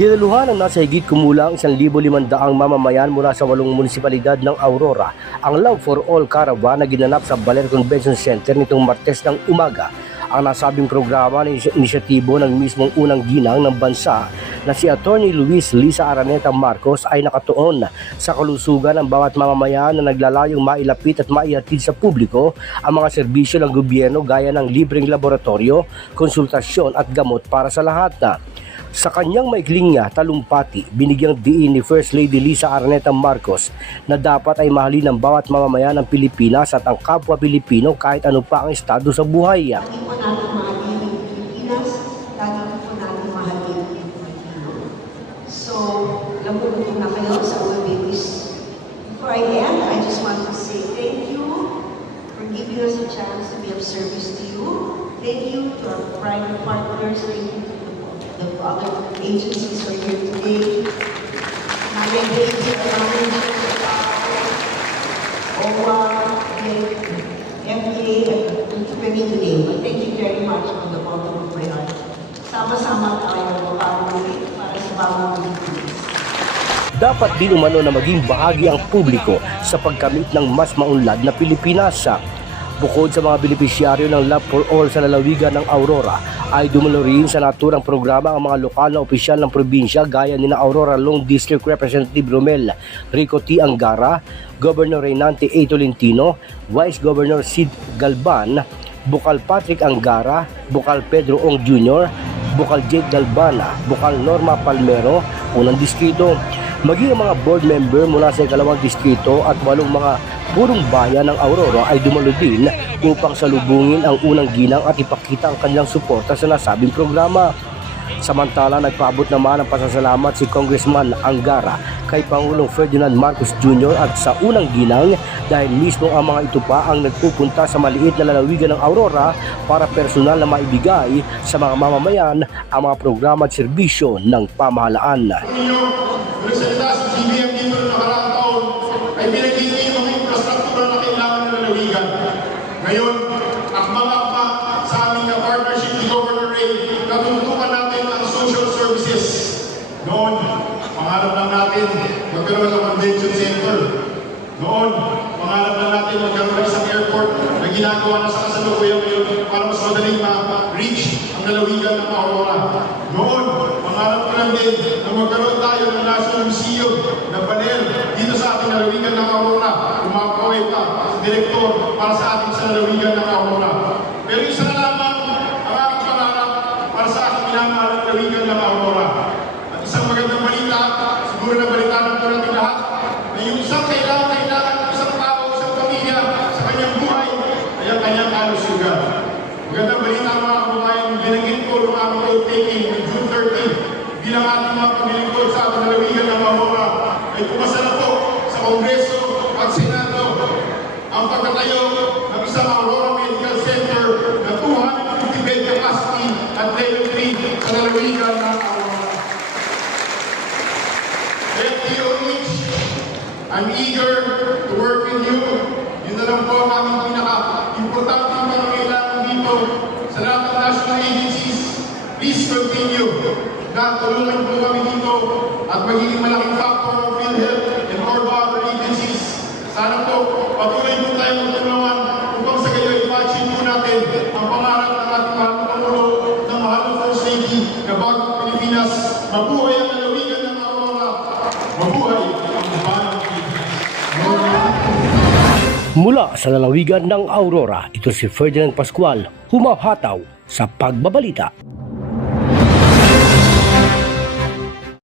Dinaluhan ng nasa higit kumulang 1,500 mamamayan mula sa 8 munisipalidad ng Aurora ang Love for All Caravan na ginanap sa Baler Convention Center nitong Martes ng umaga. Ang nasabing programa ng inisyatibo ng mismong unang ginang ng bansa na si Attorney Luis Lisa Araneta Marcos ay nakatuon sa kalusugan ng bawat mamamayan na naglalayong mailapit at maihatid sa publiko ang mga serbisyo ng gobyerno gaya ng libreng laboratorio, konsultasyon at gamot para sa lahat. Sa kanyang maikling talumpati, binigyang diin ni First Lady Lisa Araneta Marcos na dapat ay mahalin ng bawat mamamayan ng Pilipinas at ang kapwa Pilipino kahit ano pa ang estado sa buhay. Lagi po natin mahalin ang Pilipinas, lagi po natin mahalin ang Pilipino. So, lamunin na kayo sa mga babies. Before I end, I just want to say thank you for giving us a chance to be of service to you. Thank you to our private partners, thank you to the other agencies who are here today. Nag-engage sa manager, OWA, FDA, and too many to name. But thank you very much from the bottom of my heart. Sama-sama tayo para sa bawat Pilipinas. Dapat din umano na maging bahagi ang publiko sa pagkamit ng mas maunlad na Pilipinas. Bukod sa mga benepisyaryo ng Love for All sa lalawigan ng Aurora, ay dumalo rin sa naturang programa ang mga lokal na opisyal ng probinsya gaya ni na Aurora Lone District Representative Romel Rico T. Angara, Governor Reynante A. Tolentino, Vice Governor Sid Galban, Bukal Patrick Angara, Bukal Pedro Ong Jr., Bukal Jake Galbana, Bukal Norma Palmero, unang distrito, maging ang mga board member mula sa ikalawang distrito at 8 mga purong bayan ng Aurora ay dumalo din upang salubungin ang unang ginang at ipakita ang kanilang suporta sa nasabing programa. Samantala, nagpaabot naman ang pasasalamat si Congressman Angara kay Pangulong Ferdinand Marcos Jr. at sa unang ginang dahil mismo ang mga ito pa ang nagpupunta sa maliit na lalawigan ng Aurora para personal na maibigay sa mga mamamayan ang mga programa at serbisyo ng pamahalaan. Nagsalita si GBM dito na nakaraang taon ay pinag-iingin ang infrastruktura na kailangan ng lalawigan. Ngayon, akma-akma sa aming partnership ni Governor Ray, natutukan natin ang social services. Noon, pangarap lang natin magkaroon ng convention center. Noon, pangarap lang natin magkaroon ng isang airport na ginagawa na sa kasalukuyan ngayon para mas madaling ma-reach ang lalawigan ng Aurora. Noon, pangarap ko lang din na magkaroon tayo ng National Museum na panel dito sa ating lalawigan ng Aurora. Kumakawi pa, direktor para sa ating sa lalawigan ng Aurora. Pero isa na lamang ang aking pangarap para sa ating minamahal ng lalawigan ng Aurora. At isang magandang balita, siguro na balita ng natin lahat, na yung isang kailangan ng isang tao, isang pamilya sa kanyang buhay ay ang kanyang kalusugan. Magandang balita mga kababayan, binanggit ko ng aming road taking ng June 13 bilang ating mga pamilingkod sa ating lalawigan ng Aurora ay pumasa na po sa Kongreso at Senado ang pagkatayo ng isang Aurora Medical Center na 250 bed capacity at level 3 sa lalawigan ng Aurora. FDOH, I'm eager to work with you. Yun na lang po ang aming pinaka-importante pangangailangan dito sa lahat ng national agencies. Please continue na tulungan po kami dito at magiging malaking factor ng PhilHealth and all other agencies. Sana po patuloy po tayong magtulungan upang sa gayon i-achieve po natin ang pangarap ng ating mahal na Pangulo ng mahal na First Lady na bagong Pilipinas. Mabuhay ang lalawigan ng Aurora. Mabuhay ang bayan ng Pilipinas. Mula sa lalawigan ng Aurora, ito si Ferdinand Pascual, humahataw sa pagbabalita.